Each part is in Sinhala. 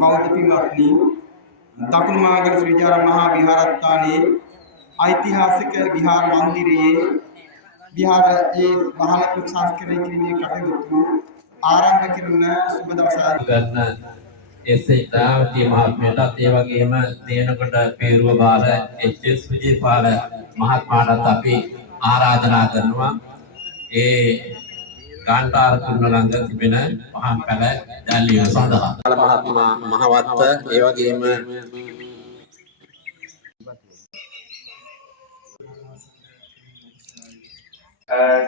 बौद्ध पिमत्नी दक्षिण मार्ग श्रीजार महा विहारस्थाने ऐतिहासिक विहार मंदिरे विहार ये महालक्ष्मी सांस्कृतिक क्रिया कटयुතු ආරම්භ කරන සුබ දවසයි එසේ මහත්මයාට ඒ වගේම දේනකොට පේරුව බාල එච්.එස්. විජේපාල මහත්මයාට අපි ආරාධනා කරනවා ඒ ගාන්ටාර කුරුණ ළඟ තිබෙන මහා පැල දැල්වීම සඳහා. මහත්මයා මහවත්ත ඒ වගේම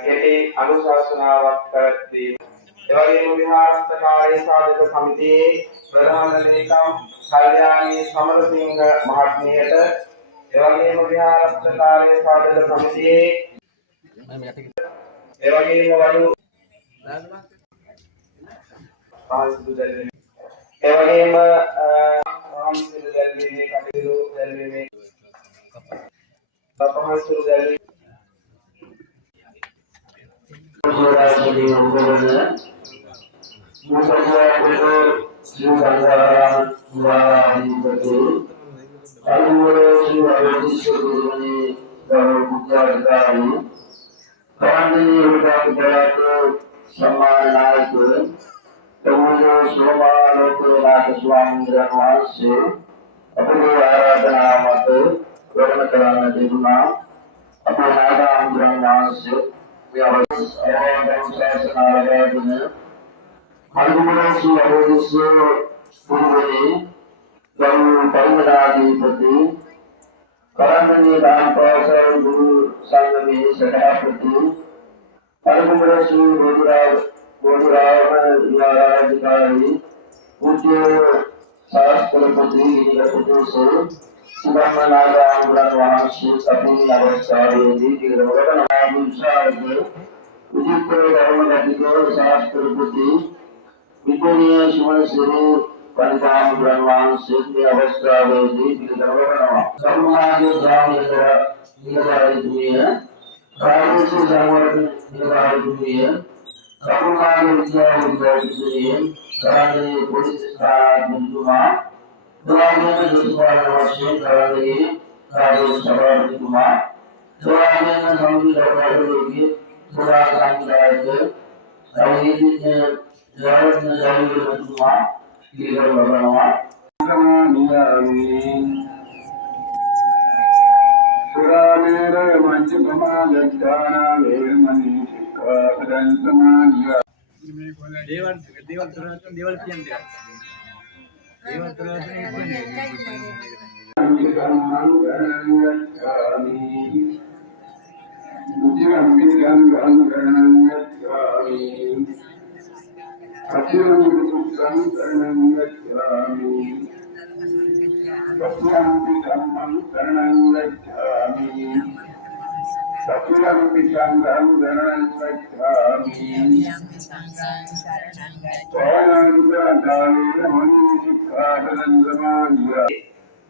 කෙටි අනුශාසනාවක් පැවැත්වීම. එවැගේම විහාරස්ථානයේ සාධක සමිතියේ ප්‍රධාන ලේකම් කල්යාණී සමරසිංහ මහත්මියට එවැගේම විහාරස්ථානයේ සාධක සමිතියේ එවැගේම වඩු පාස්තු දැල්වීම එවැගේම රාම්සිරු දැල්වීමේ කටයුතු දැල්වීමේ පහසු දැල්වීම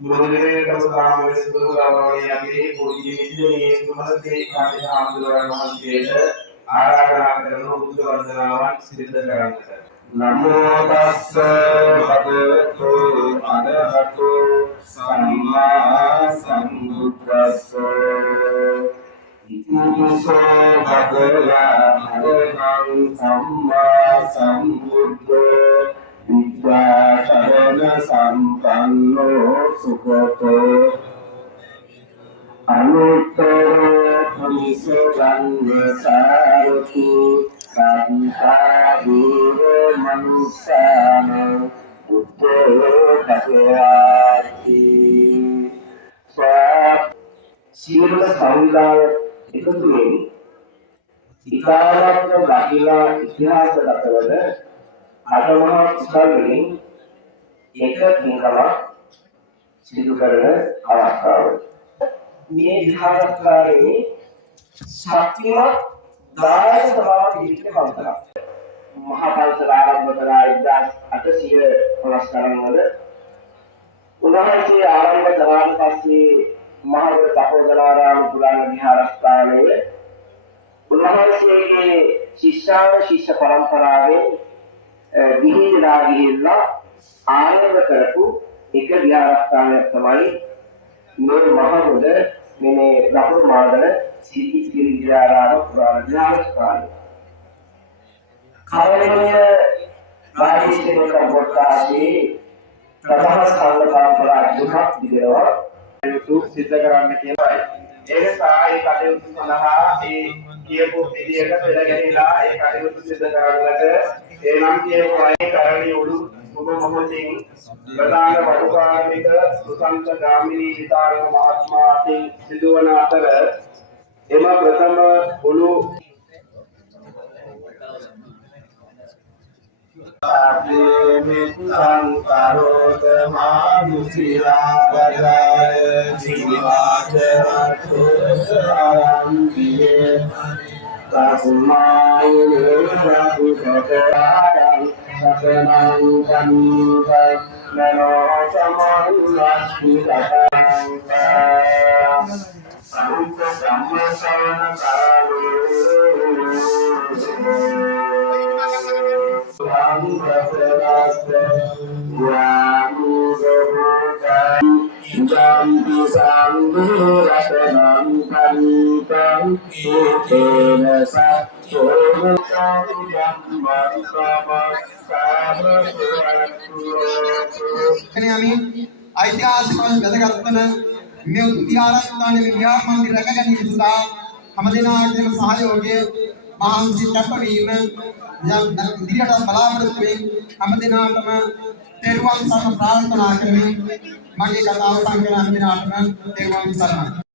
මුරුදුලේ දවසාම සිදු ගාමනේ අපි පොඩි විද්‍යාලයේ සුමහතේ කාර්ය ආන්දෝලන මහන්සියට ආරාධනා කරන බුද්ධ වන්දනාවක් සිදු කරගන්නට. නමෝ තස්ස භගවතු අරහතු සම්මා සම්බුද්දස්ස ඉතිපිසෝ භගවා අරහං සම්මා සම්බුද්ධෝ විද්‍යාචරණ සම්පන්නෝ සුඛතෝ අනුත්තරෝ පුරිසංඝසාරති සම්පා දීරෝ මනුස්සාන උත්තෝ භගවාති සීල සංගාය එකතු වෙමින් ඉතාලත් ලකිලා ඉතිහාස රටවල අදමහා කුසලයෙන් එක දිනකම සිදු කරන අවස්ථාව. මේ විහාරස්ථානයේ ශක්තිමත් දායක සභාවක් ඉදිරියට පවතනවා. මහා පන්සල ආරම්භ කළා 1850 වල. උන්වහන්සේ ආරම්භ කළාන් පස්සේ මහා තපෝදනාරාම පුරාණ විහාරස්ථානයේ උන්වහන්සේගේ ශිෂ්‍ය පරම්පරාවෙන් විහිදලා ගිහිල්ලා ආරම්භ කරපු එක විහාරස්ථානයක් තමයි මේ මහමුද මේ දකුණු මාදන සීතිස්කිරි විහාරාම පුරාණ විහාරස්ථානය. කාරණීය වාදිෂ්ඨික කොටාසේ ප්‍රධාන සංඝ පරම්පරා දුකක් දිගනවා යුතු සිද්ධ කරන්න කියලායි. ඒක සායි කටයුතු සඳහා ඒ කියපු විදියට පෙළගැනිලා ඒ කටයුතු සිද්ධ කරන්නට එනම් කියපු අය කරණීය උළු සුබ මොහොතින් ප්‍රධාන වඩුකාරික සුසන්ත ගාමිණී විතාරක මහත්මයාටින් සිදුවන අතර එම ප්‍රථම උළු Mittang karota manusiradaya jivacaratu arampiye tasmai nirapukatayam satanam kanivai nano samannasti katayam arupa dhammasana kalu Jambi sambu ratanam kanitang Utena satyo Dhamman එනේ අපි ඓතිහාසික වැදගත් වන මේ විහාරස්ථානයේ විහාර මන්දිර රැකගැනීම සඳහා හැමදෙනාගේම සහයෝගය මහන්සි කැපවීම ඉදිරියට බලාපොරොත්තු වෙමින් හැමදෙනාටම තෙරුවන් සරණ ප්‍රාර්ථනා කරමින් මගේ කතාව සංකලන දිනාටම තෙරුවන් සරණයි.